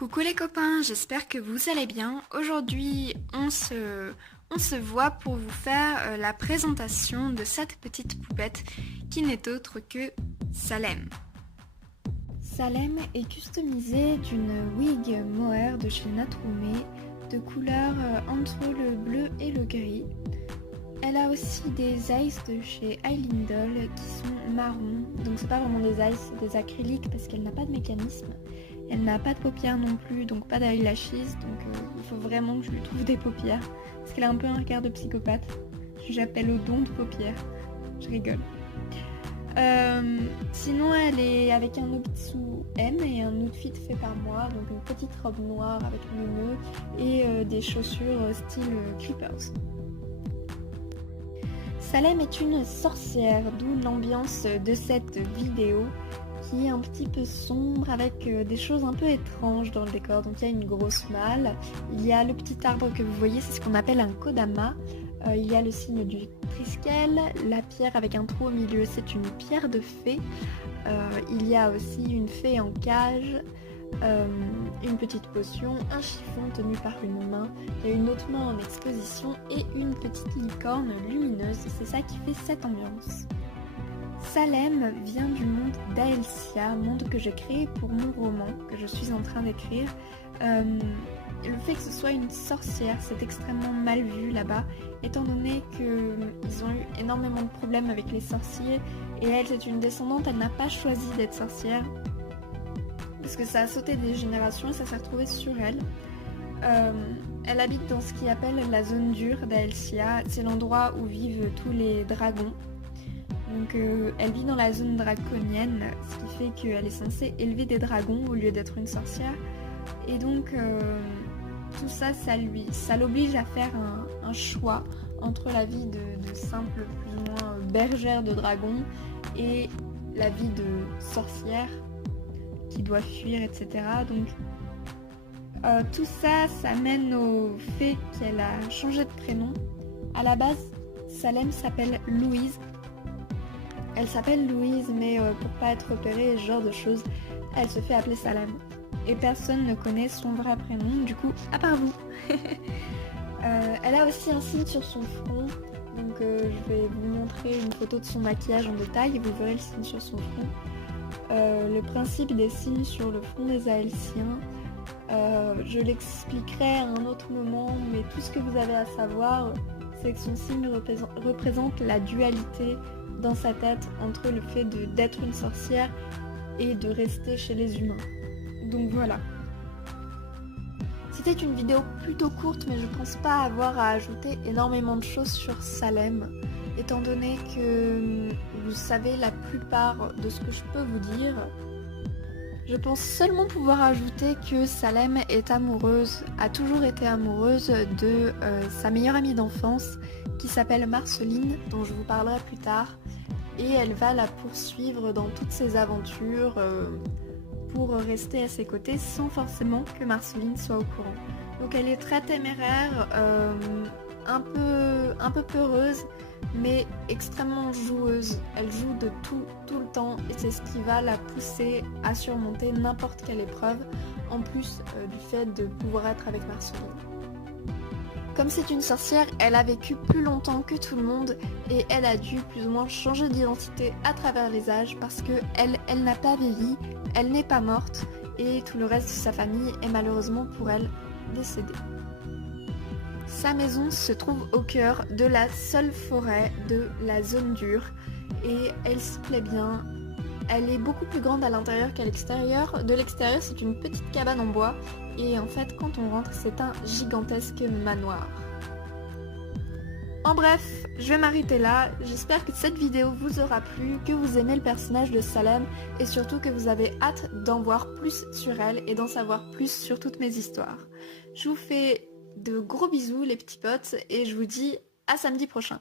Coucou les copains, j'espère que vous allez bien. Aujourd'hui, on se voit pour vous faire la présentation de cette petite poupette qui n'est autre que Salem. Salem est customisée d'une wig mohair de chez Natrume de couleur entre le bleu et le gris. Elle a aussi des ice de chez Eilindol qui sont marrons, donc c'est pas vraiment des ice, c'est des acryliques parce qu'elle n'a pas de mécanisme. Elle n'a pas de paupières non plus, donc pas d'eyelashes, donc il faut vraiment que je lui trouve des paupières. Parce qu'elle a un peu un regard de psychopathe. J'appelle au don de paupières. Je rigole. Sinon, elle est avec un Nobitsu M et un outfit fait par moi, donc une petite robe noire avec le nœud et des chaussures style Creepers. Salem est une sorcière, d'où l'ambiance de cette vidéo qui est un petit peu sombre avec des choses un peu étranges dans le décor. Donc il y a une grosse malle, il y a le petit arbre que vous voyez, c'est ce qu'on appelle un kodama. Il y a le signe du triskel, la pierre avec un trou au milieu, c'est une pierre de fée. Il y a aussi une fée en cage, une petite potion, un chiffon tenu par une main, il y a une autre main en exposition et une petite licorne lumineuse. C'est ça qui fait cette ambiance. Salem vient du monde d'Aelcia, monde que j'ai créé pour mon roman que je suis en train d'écrire. Le fait que ce soit une sorcière, c'est extrêmement mal vu là-bas, étant donné qu'ils ont eu énormément de problèmes avec les sorciers, et elle, c'est une descendante, elle n'a pas choisi d'être sorcière, parce que ça a sauté des générations et ça s'est retrouvé sur elle. Elle habite dans ce qu'il appelle la zone dure d'Aelcia, c'est l'endroit où vivent tous les dragons. Donc elle vit dans la zone draconienne, ce qui fait qu'elle est censée élever des dragons au lieu d'être une sorcière. Et donc tout ça, ça l'oblige à faire un choix entre la vie de simple, plus ou moins bergère de dragons et la vie de sorcière qui doit fuir, etc. Donc tout ça, ça mène au fait qu'elle a changé de prénom. À la base, Salem s'appelle Louise. Elle s'appelle Louise, mais pour pas être repérée et ce genre de choses, elle se fait appeler Salem. Et personne ne connaît son vrai prénom, du coup, à part vous. Elle a aussi un signe sur son front, donc je vais vous montrer une photo de son maquillage en détail et vous verrez le signe sur son front. Le principe des signes sur le front des Aelciens, je l'expliquerai à un autre moment, mais tout ce que vous avez à savoir, c'est que son signe représente la dualité dans sa tête entre le fait d'être une sorcière et de rester chez les humains. Donc voilà. C'était une vidéo plutôt courte, mais je pense pas avoir à ajouter énormément de choses sur Salem, étant donné que vous savez la plupart de ce que je peux vous dire. Je pense seulement pouvoir ajouter que Salem est amoureuse, a toujours été amoureuse de sa meilleure amie d'enfance qui s'appelle Marceline, dont je vous parlerai plus tard, et elle va la poursuivre dans toutes ses aventures pour rester à ses côtés sans forcément que Marceline soit au courant. Donc elle est très téméraire, un peu peureuse, mais extrêmement joueuse. Elle joue de tout le temps et c'est ce qui va la pousser à surmonter n'importe quelle épreuve, en plus du fait de pouvoir être avec Marceline. Comme c'est une sorcière, elle a vécu plus longtemps que tout le monde et elle a dû plus ou moins changer d'identité à travers les âges parce que elle n'a pas vieilli, elle n'est pas morte et tout le reste de sa famille est malheureusement pour elle décédé. Sa maison se trouve au cœur de la seule forêt de la zone dure et elle s'y plaît bien. Elle est beaucoup plus grande à l'intérieur qu'à l'extérieur. De l'extérieur, c'est une petite cabane en bois et en fait, quand on rentre, c'est un gigantesque manoir. En bref, je vais m'arrêter là. J'espère que cette vidéo vous aura plu, que vous aimez le personnage de Salem et surtout que vous avez hâte d'en voir plus sur elle et d'en savoir plus sur toutes mes histoires. Je vous fais de gros bisous les petits potes et je vous dis à samedi prochain.